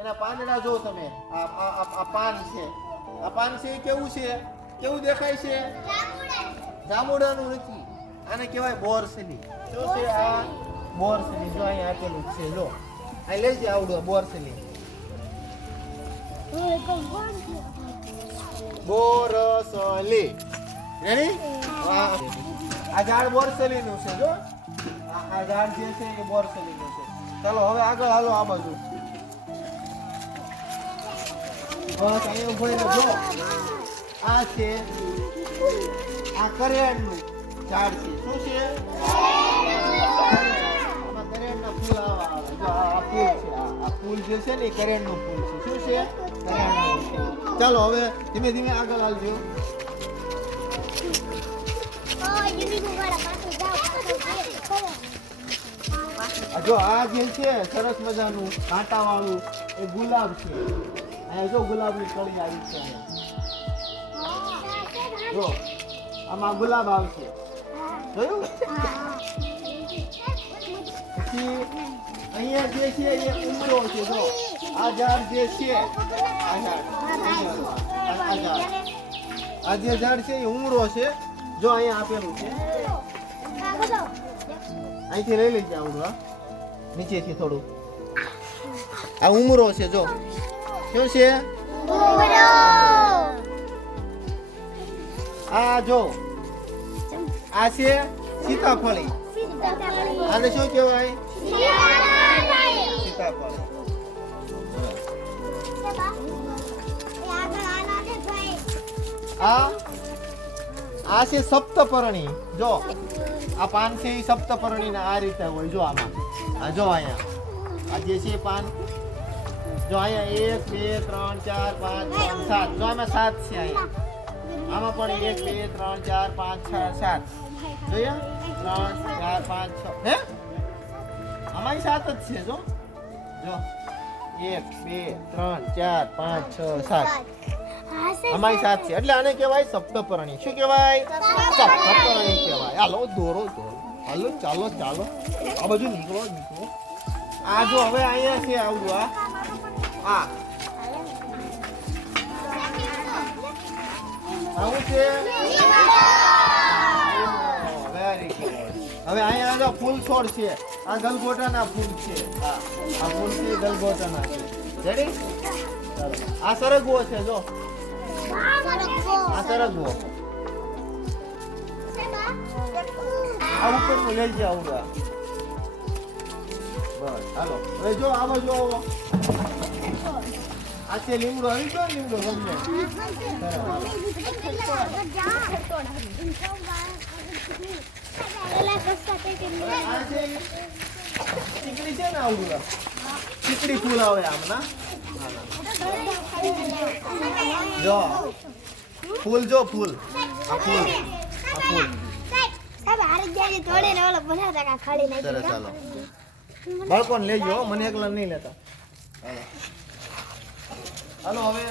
એના પાંદડા જો તમે આ પાન છે, આ પાન છે એ કેવું છે, કેવું દેખાય છે? જાંબુડાનું નથી, આને કહેવાય બોરસલી. શું છે આ? બોરસલી. જો અહીંયા આપેલું છે, જો અહીં લઈ જાય આવડું બોરસલી. બોરસલી રેડી? આ ઝાડ બોરસલીનું છે. જો આ ઝાડ જે છે એ બોરસલીનું છે. ચાલો હવે આગળ હાલો આ બાજુ. બસ અહીંયા ઉભો રહો. જો આ છે, આ કરેણનું ઝાડ છે. શું છે? આમાં કરેણના ફૂલ આવા આવે. જો આ ફૂલ છે, આ ફૂલ જે છે ને એ કરેણનું ફૂલ છે. શું છે? કરેણનું છે. ચાલો હવે ધીમે ધીમે આગળ હાલજો. જો આ જે છે સરસ મજાનું કાંટા વાળું એ ગુલાબ છે. અહીંયા જો ગુલાબની કળી આવી છે. જો આમાં ગુલાબ આવશે. જોયું? પછી અહીંયા જે છે એ ઉમરો છે. જો આ ઝાડ જે છે, આ જે ઝાડ છે એ ઉમરો છે. જો અહીંયા આપેલું છે. અહીંથી લઈ લેજે આવડું. હા, નીચેથી થોડું. આ ઉમરો છે. જો શું છે? આ જો આ છે સીતાફળી. આને શું કહેવાય? સીતાફળ. આ છે સપ્તપર્ણી. જો આ પાન છે એ સપ્તપર્ણી ના આ રીતે હોય. જો આમાં આ જો અહીંયા આ જે છે પાન, જો અહીંયા 1 2 3 4 5 6 7. જો આમાં 7 છે. અહીંયા આમાં પણ 1 2 3 4 5 6 7. જોયા? 3 4 5 6. હે, આમાં 7 જ છે. જો જો 1 2 3 4 5 6 7. આમાં 7 છે. એટલે આને કહેવાય સપ્તપર્ણી. શું કહેવાય? સપ્તપર્ણી કહેવાય. હાલો દોરો દોરો. હાલો ચાલો ચાલો આ બાજુ નીકળો નીકળો. આ જો હવે અહીંયા છે આવડું. આ આવું છે. Very good. હવે અહીંયા જો ફૂલ છોડ છે. આ ગલગોટાના ફૂલ છે. આ ફૂલ છે ગલગોટાના છે. રેડી? ચાલો આ સરગવો છે. જો આ સરગવો. આ ઉપર નું લઈ જાવ. બસ હાલો હવે જો આ બાજુ આવો. આ છે લીમડો. આવી ગયો લીમડો ગમે. ચીકડી છે ને આવડું. ચીકડી ફૂલ આવે આમ ના. જો ફૂલ. જો ફૂલ. આ ફૂલ. આ ફૂલ. સરસ. ચાલો બાળકોને લેજો, મને એકલા નહીં લેતા. હાલો હવે